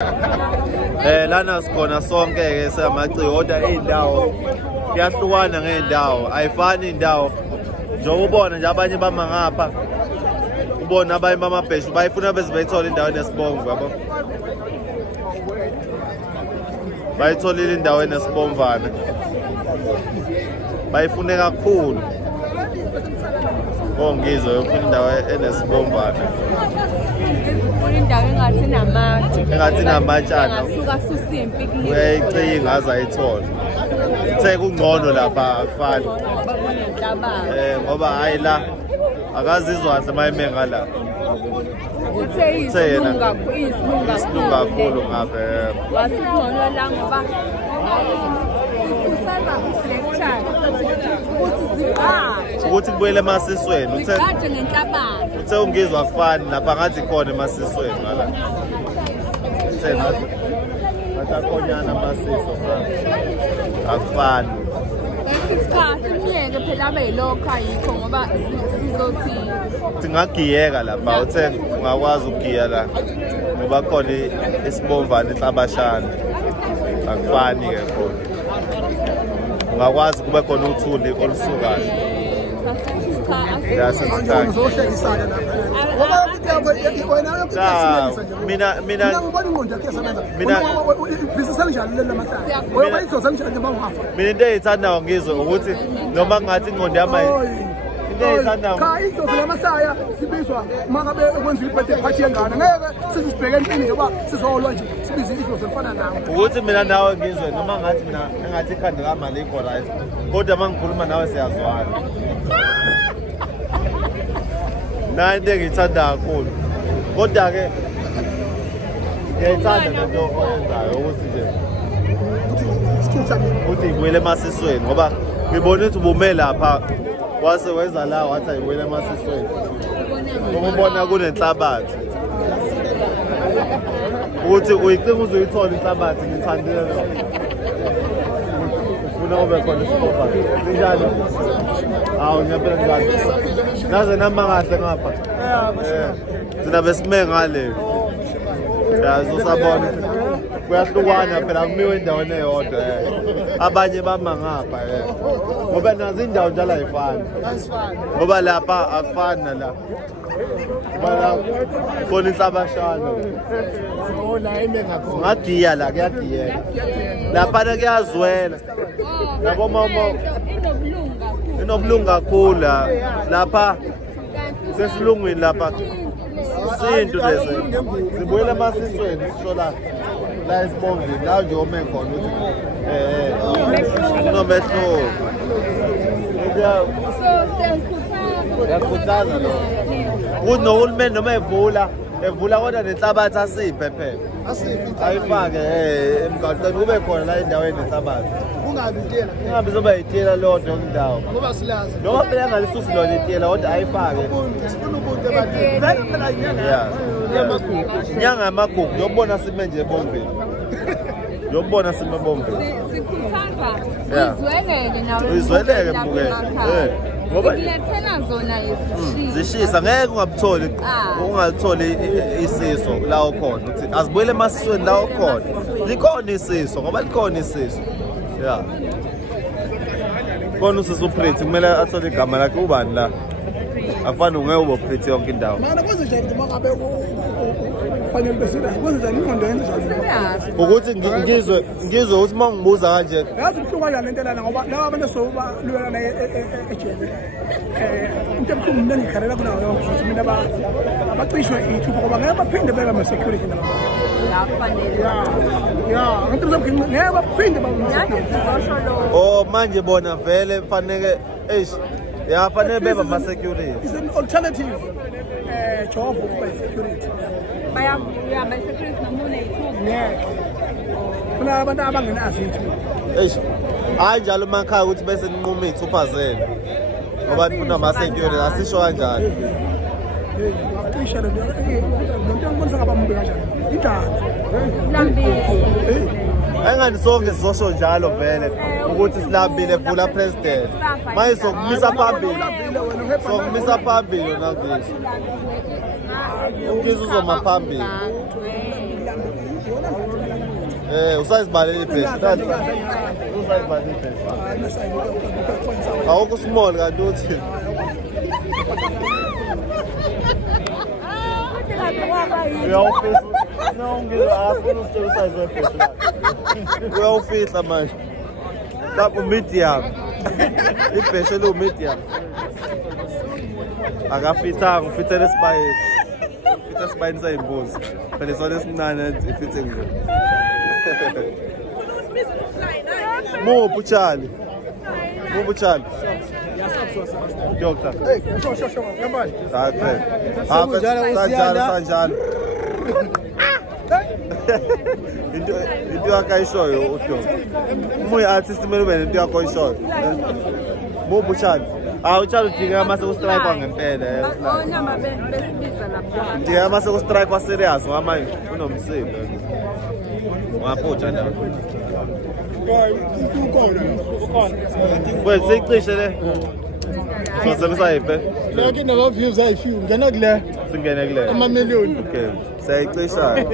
Lana sikhona sonke ke samaciko kodwa indawo kuyahlukana ngeendawo ayifani indawo njengoba ubona nje abanye bama ngapha ubona abanye bamabheshu bayifuna bese bayithola indawo enesibomvu yabo bayitholile indawo enesibomvana bayifune kakhulu ngizwe yofuna indawo enesibomvana indawo engathi namatshana ngasuka susimpi kuleli uyayicinga aza ayithola ithe kungcono lapha akufani ngoba hayi la akazizwa kahle mayime ngala uthe isilungu kakhulu ngabe wasingcono la ngoba usaba lecture ukuthi kubuyele emasisweni uthe ngenhlabani uthe ungizwa akufani lapha ngathi khona emasisweni ngala uthe nathi bathakonyana amasiso akufani isikhathi miyeke phela abeyilokho ayikho ngoba sizothi singagiyeka lapha uthe ungakwazi ukugiya la ngoba khona isibomvana inhlabashana akufani ke khona ungakwazi kube khona uthuli olusukayo mina into eyithandayo ngizwe ukuthi noma ngathi ingqondo yami into eyithandayo cha izozo lamasaya sibizwa mangabe ekwenza ibirthday party yengane ngeke sizibheke empini ngoba sizolwa nje sibize izozo efana nawe ukuthi mina nawe ngizwe noma ngathi mina engathi ikhanda kamali ikho right kodwa mangikhuluma nawe siyazwana na into engiyithanda kakhulu kodwa ke ngiyayithanda lento oyenzayo ukuthi nje uthi ngibuyele emasisweni ngoba ngibona ukuthi ubume lapha wase wenza la wathi ayibuyele emasisweni ngoba ubona kunenhlabathi ukuthi uyicinga uzoyithola inhlabathi ngithandile lo ufuna ube khona isipopha njalo awu ngiyabona njalo naze nama kahle ngapha thina besime ngale uzosabona kuyahlukana phela akumiwe endaweni eyodwa abanye bama ngapha ngoba nazi indawo njalo ayifani ngoba lapha akufani nala bala khona inhlabashana ngadiya la kuyadiyeka lapha kuyazwela yabo mama inobulungu kakhulu lapha sesilungwini lapha isintu lese sibuyela emasisweni sisho la isibomvini la nje ome khona ukuthi nomehlo yakhuthaza lo ukuthi nohulumeni noma evula kodwa nenhlabathi asiphe phela ayifake emgaqweni kube khona la endaweni nenhlabathi kungabi zoba itiyela lodwa indawo ngoba silazi noma phela engalisusi lona itiyela kodwa ayifake sifuna ubuntu ebantwini vele phela inyanga yamagugu yokubona sime nje ebombeni yokubona sime ebombeni sikhuthaza uzweleke nawe uzweleke mbukele ngoba ngiyethena zona zishisa ngeke ungatholi isiso la ukhona uthi azibuyele emasisweni la ukhona likhona isiso ngoba likhona isiso khona usizuprethe kumele athole igama lakhe ubani la afana ungeke ube uprethe yonke indawo mana kwenze njani uma ngabe kufanele besira kwenze njani ingqondo yenza njani ukuthi ngizwe ukuthi mangibuza kanje yazi kuhluka kanjani lento lana ngoba laba abantu soba lwelana ejele into ebuhlungu mina ngikhalela kunayo yonke ukuthi mina abacishwe ithupha ngoba ngeke baphinde bebe ama security nabo ngeke baphinde manje bona vele kufanele fanele beba ama security is an alternative job ukuba security by security nomune kuna abantu abangenazo ithuba hayi njalo makhaya ukuthi bese ninquma izithupha zenu ngoba nifuna ama security asisho kanjani aqisha lo nto ngibonisa ngabambe kanjani idala engani sonke sizosho njalo vele ukuthi silambile vula president manje sokumisa phambili nakuthi ungizwe uzoma phambili Usazibalele ibheshu. Usazibalele ibheshu. Awukho small kanti uthi. Uyawufihla. No, ngiyafuna ukutshela usize webheshu. Uyawufihla manje. Lapho medium. Ibheshu lo medium. Akafithanga, ufithele esibayeni. Ufitha esibayeni sayimbuzi. Phela isona esincane ifithe nje. Muphuchali. Doctor. Hey, sure. Come on. Sanjalo. Into yakayishoyo uDoctor. Umuyi artist kumele ube nento yakho oyishoyo. Muphuchali. Uchala udinga mase ku-strike ngempela. Onama besibiza lapha. Udinga mase ku-strike wa serious ngamanje unomsindo. Ngaphutsha la. Wena seyicishe le. Sosebenzisa yiphe? Lakhe naba views ayifew ngena kule. Singene kule. Ama million. Okay. Seyicisha.